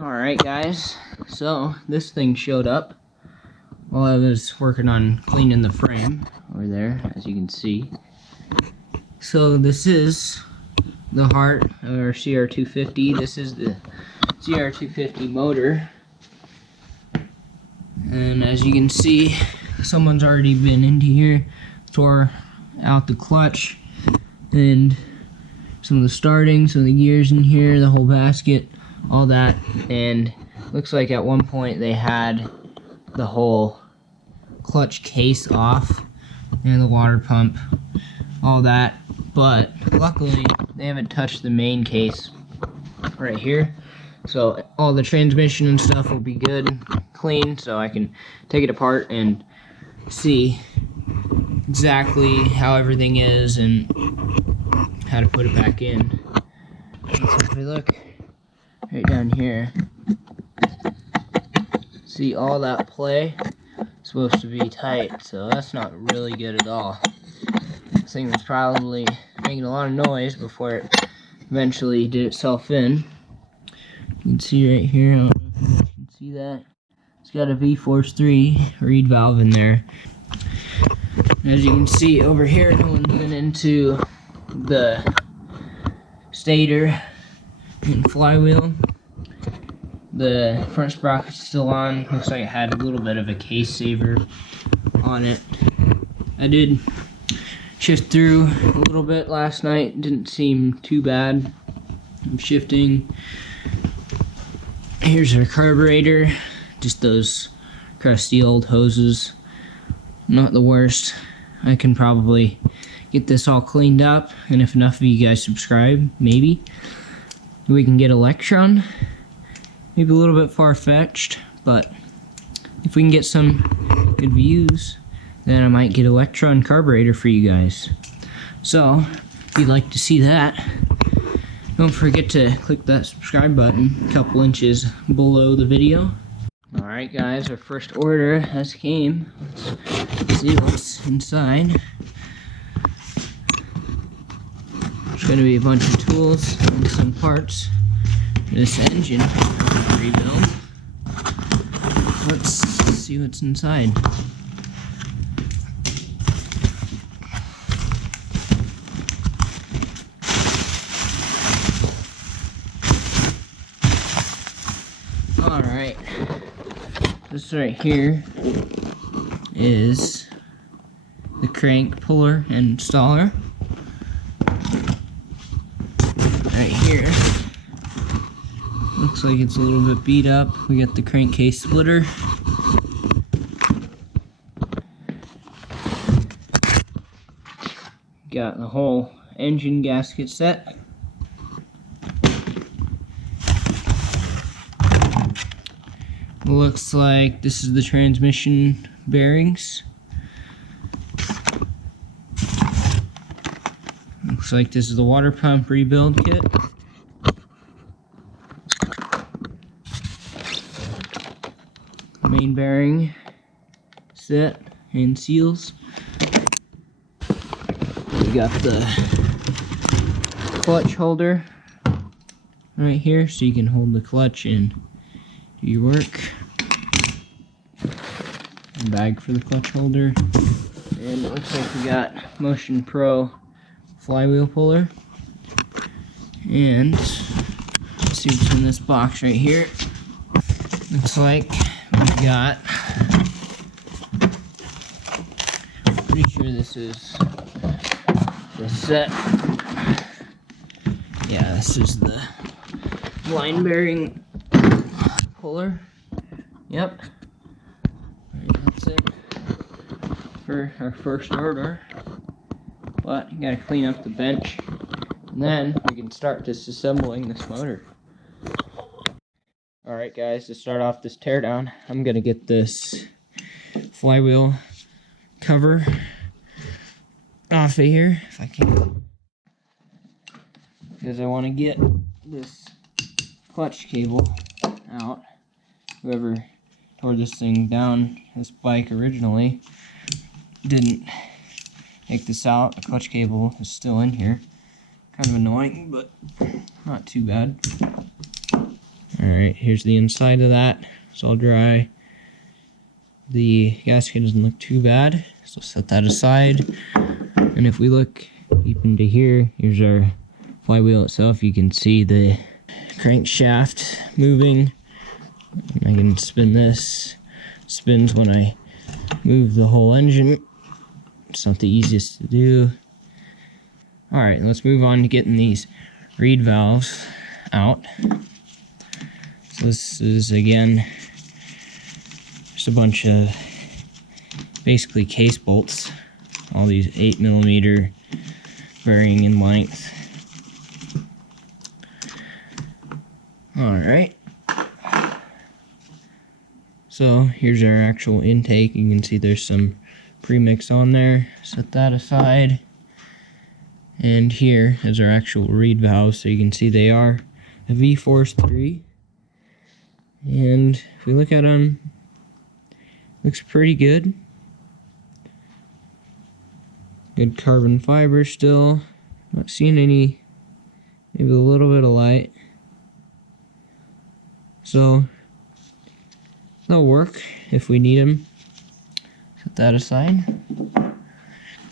Alright guys, so this thing showed up while I was working on cleaning the frame over there, as you can see. So this is the heart of our CR250. This is the CR250 motor. And as you can see, someone's already been into here, tore out the clutch and some of the starting, some of the gears in here, the whole basket, all that. And looks like at one point they had the whole clutch case off and the water pump, all that. But luckily they haven't touched the main case right here, so all the transmission and stuff will be good, clean, so I can take it apart and see exactly how everything is and how to put it back in. So if we look right down here, see all that play is supposed to be tight, so that's not really good at all. This thing was probably making a lot of noise before it eventually did itself in. You can see right here, I don't know if you can see that. It's got a V-Force 3 reed valve in there. As you can see over here, no one's been into the stator and flywheel. The front sprocket's still on. Looks like it had a little bit of a case saver on it. I did shift through a little bit last night. Didn't seem too bad. I'm shifting. Here's our carburetor. Just those crusty old hoses. Not the worst. I can probably get this all cleaned up, and if enough of you guys subscribe, maybe we can get Electron. Maybe a little bit far-fetched, but if we can get some good views, then I might get Electron carburetor for you guys. So if you'd like to see that, don't forget to click that subscribe button a couple inches below the video. Alright guys, our first order has came. Let's see what's inside. There's going to be a bunch of tools and some parts for this engine rebuild. Let's see what's inside. Alright, this right here is the crank puller and installer. Right here, looks like it's a little bit beat up. We got the crankcase splitter. Got the whole engine gasket set. Looks like this is the transmission bearings. Looks like this is the water pump rebuild kit. Main bearing set and seals. We got the clutch holder right here, so you can hold the clutch and do your work. A bag for the clutch holder. And it looks like we got Motion Pro flywheel puller. And let's see what's in this box right here. Looks like we got, pretty sure this is the set. Yeah, this is the line bearing puller. Yep. Alright, that's it for our first order. But you gotta clean up the bench, and then we can start disassembling this motor. Alright guys, to start off this teardown, I'm gonna get this flywheel cover off of here if I can, because I want to get this clutch cable out. Whoever tore this thing down, this bike originally, didn't take this out. The clutch cable is still in here. Kind of annoying, but not too bad. Alright, here's the inside of that. It's all dry. The gasket doesn't look too bad, so set that aside. And if we look deep into here, here's our flywheel itself. You can see the crankshaft moving. I can spin this. Spins when I move the whole engine. It's not the easiest to do. Alright, let's move on to getting these reed valves out. So this is, again, just a bunch of basically case bolts. All these 8mm, varying in length. Alright. So here's our actual intake. You can see there's some premix on there. Set that aside. And here is our actual reed valves. So you can see they are a V-Force 3. And if we look at them, looks pretty good. Good carbon fiber still. Not seeing any, maybe a little bit of light. So they'll work if we need them. Set that aside.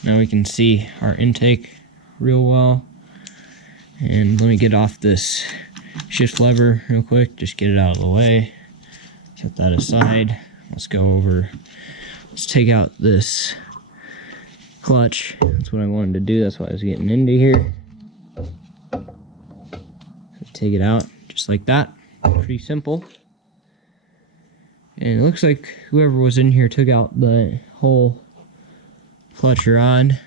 Now we can see our intake real well. And let me get off this shift lever real quick, just get it out of the way. Set that aside. Let's go over, let's take out this clutch. That's what I wanted to do, that's why I was getting into here. So take it out just like that. Pretty simple. And it looks like whoever was in here took out the whole clutch rod,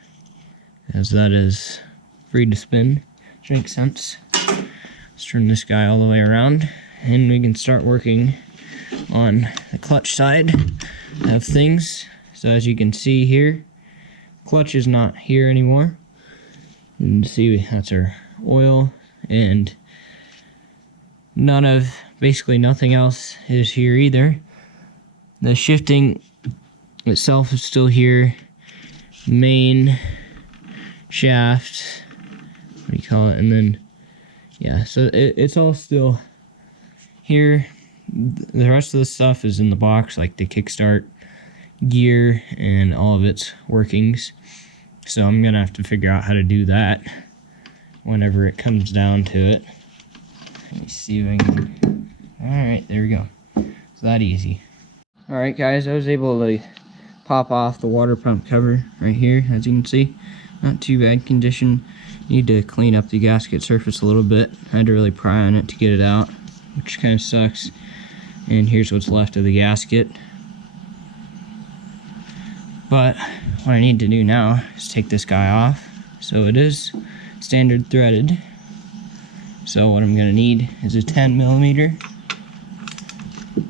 as that is free to spin, which makes sense. Let's turn this guy all the way around and we can start working on the clutch side of things. So as you can see here, clutch is not here anymore. You can see that's our oil, and basically nothing else is here either. The shifting itself is still here. Main shaft, what do you call it? And then, yeah, so it's all still here. The rest of the stuff is in the box, like the kickstart gear and all of its workings. So I'm gonna have to figure out how to do that whenever it comes down to it. Let me see if I can. Alright, there we go. It's that easy. Alright guys, I was able to pop off the water pump cover right here, as you can see. Not too bad condition. Need to clean up the gasket surface a little bit. I had to really pry on it to get it out, which kind of sucks. And here's what's left of the gasket. But what I need to do now is take this guy off. So it is standard threaded. So what I'm gonna need is a 10mm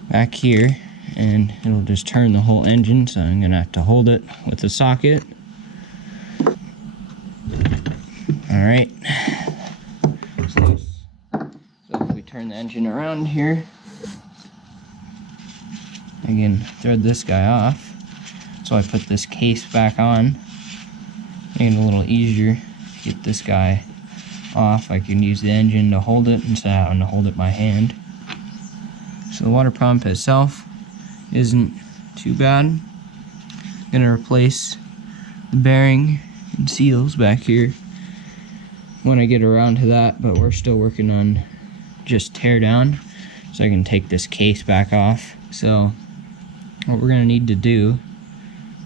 back here, and it'll just turn the whole engine. So I'm gonna have to hold it with the socket. Alright, so if we turn the engine around here, I can thread this guy off. So I put this case back on, make it a little easier to get this guy off. I can use the engine to hold it instead of having to hold it by hand. So the water pump itself isn't too bad. I'm gonna replace the bearing and seals back here when I get around to that, but we're still working on just tear down, so I can take this case back off. So what we're gonna need to do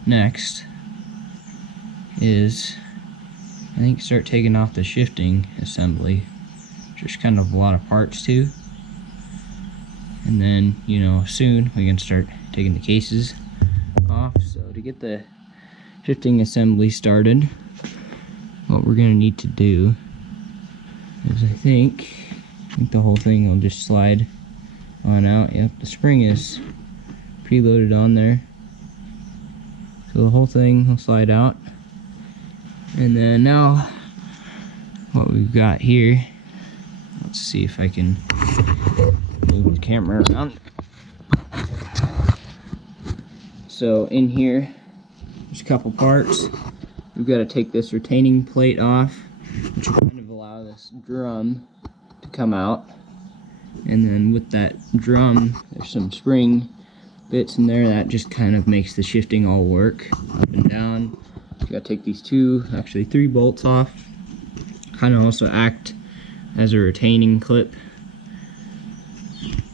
next is, I think, start taking off the shifting assembly. There's kind of a lot of parts too. And then, you know, soon we can start taking the cases off. So to get the shifting assembly started, what we're gonna need to do is, I think the whole thing will just slide on out. Yep, the spring is preloaded on there. So the whole thing will slide out. And then now, what we've got here, let's see if I can move the camera around. So in here, there's a couple parts. We've got to take this retaining plate off, which will kind of allow this drum to come out. And then with that drum, there's some spring bits in there that just kind of makes the shifting all work up and down. You gotta take these actually three bolts off. Kind of also act as a retaining clip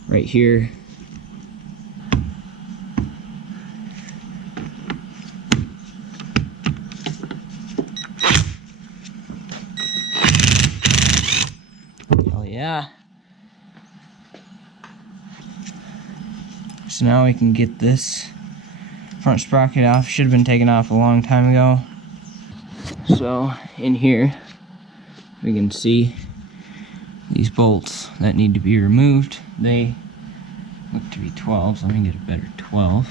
right here. Oh yeah. So now we can get this front sprocket off. Should have been taken off a long time ago. So in here we can see these bolts that need to be removed. They look to be 12s. Let me get a better 12.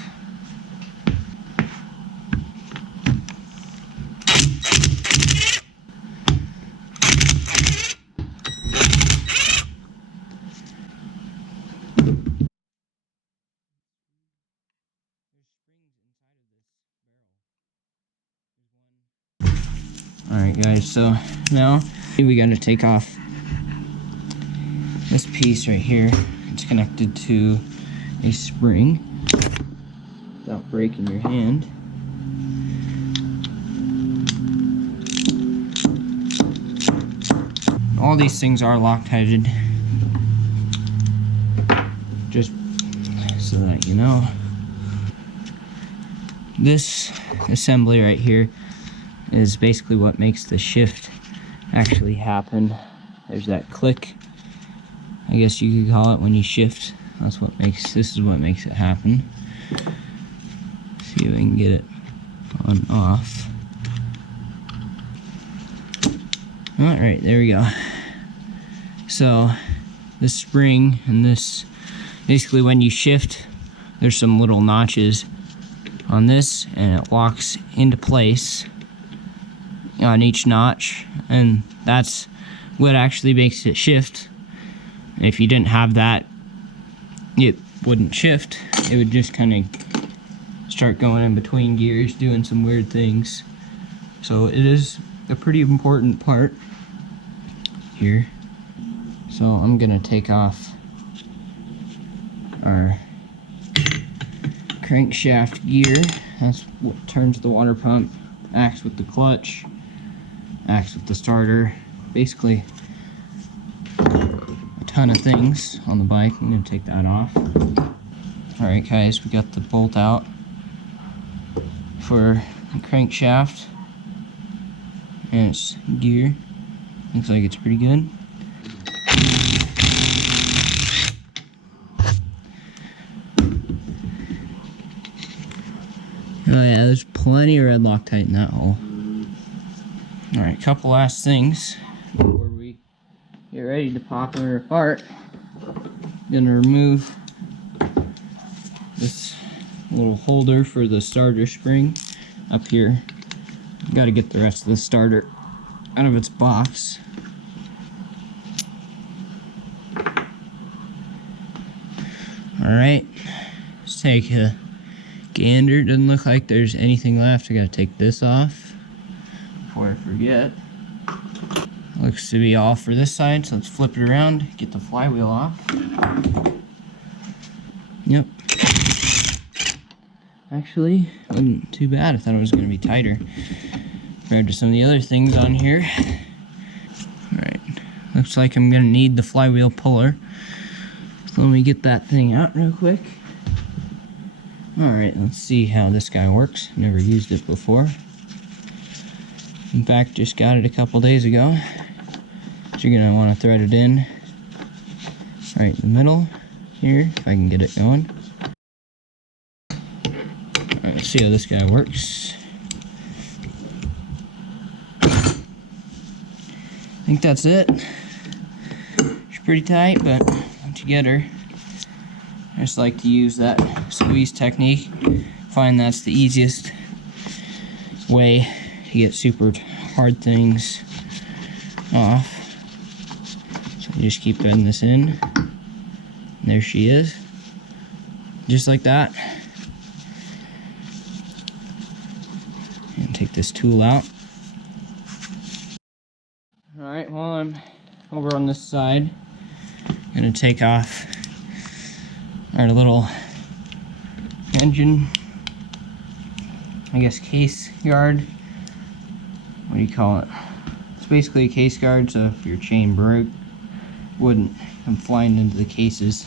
Alright guys, so now we gotta take off this piece right here. It's connected to a spring without breaking your hand. All these things are Loctited, just so that you know. This assembly right here is basically what makes the shift actually happen. There's that click, I guess you could call it, when you shift. This is what makes it happen. See if I can get it on off. Alright, there we go. So this spring and this, basically when you shift, there's some little notches on this and it locks into place on each notch, and that's what actually makes it shift. If you didn't have that, it wouldn't shift. It would just kind of start going in between gears, doing some weird things. So it is a pretty important part here. So I'm gonna take off our crankshaft gear. That's what turns the water pump, acts with the clutch, acts with the starter, basically a ton of things on the bike. I'm gonna take that off. Alright guys, we got the bolt out for the crankshaft and its gear. Looks like it's pretty good. Oh yeah, there's plenty of red Loctite in that hole. Alright, couple last things before we get ready to pop her apart. I'm gonna remove this little holder for the starter spring up here. Gotta get the rest of the starter out of its box. Alright, let's take a gander. Doesn't look like there's anything left. I gotta take this off before I forget. Looks to be all for this side, so let's flip it around, get the flywheel off. Yep. Actually, wasn't too bad. I thought it was gonna be tighter compared to some of the other things on here. Alright, looks like I'm gonna need the flywheel puller. So let me get that thing out real quick. Alright, let's see how this guy works. Never used it before. In fact, just got it a couple days ago. So you're going to want to thread it in right in the middle here, if I can get it going. Alright, let's see how this guy works. I think that's it. She's pretty tight, but once you get her, I just like to use that squeeze technique. Find that's the easiest way to get super hard things off. So you just keep threading this in. And there she is. Just like that. And take this tool out. Alright, while I'm over on this side, gonna take off our little engine, I guess, case guard. What do you call it? It's basically a case guard, so if your chain broke, wouldn't come flying into the cases.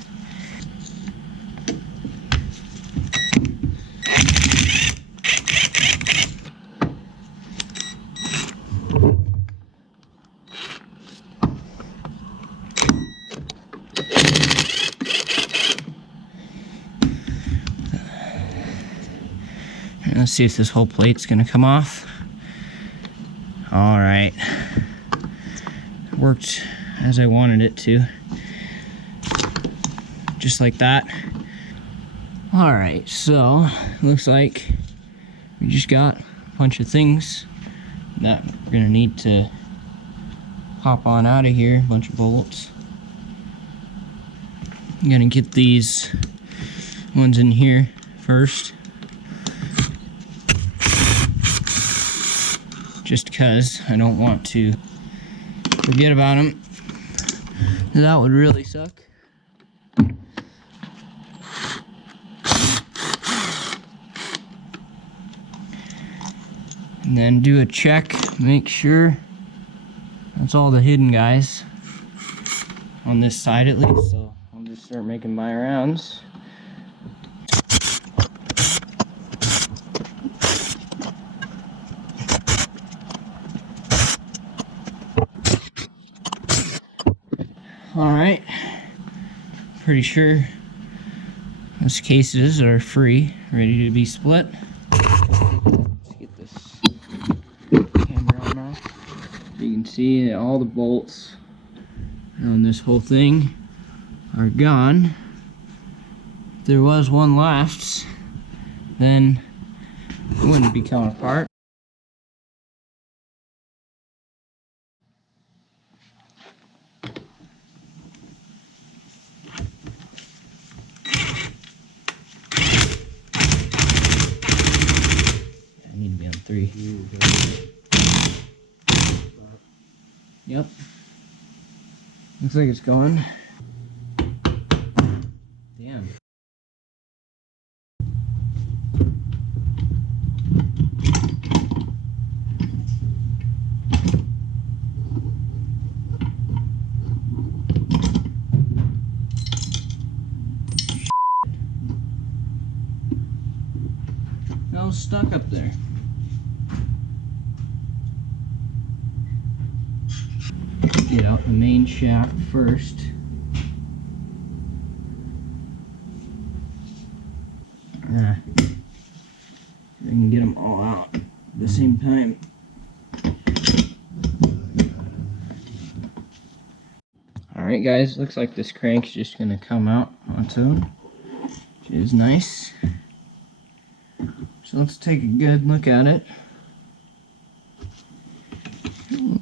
Let's see if this whole plate's gonna come off. All right, worked as I wanted it to, just like that. All right, so looks like we just got a bunch of things that we're gonna need to hop on out of here. A bunch of bolts. I'm gonna get these ones in here first, just because I don't want to forget about them. That would really suck. And then do a check, make sure that's all the hidden guys on this side at least. So I'll just start making my rounds. Alright, pretty sure those cases are free, ready to be split. Let's get this camera on now. You can see that all the bolts on this whole thing are gone. If there was one left, then it wouldn't be coming apart. Yep. Looks like it's going. Damn. That was stuck up there. Get out the main shaft first. We can get them all out at the same time. Alright guys, looks like this crank's just going to come out on its own, which is nice. So let's take a good look at it.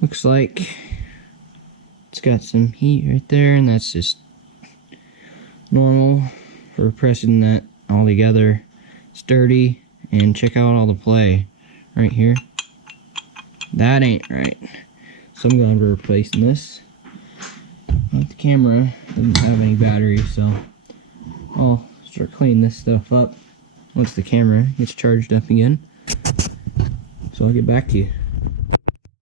Looks like it's got some heat right there, and that's just normal for pressing that all together. It's dirty, and check out all the play right here. That ain't right. So I'm going to be replacing this. But the camera doesn't have any battery, so I'll start cleaning this stuff up once the camera gets charged up again. So I'll get back to you.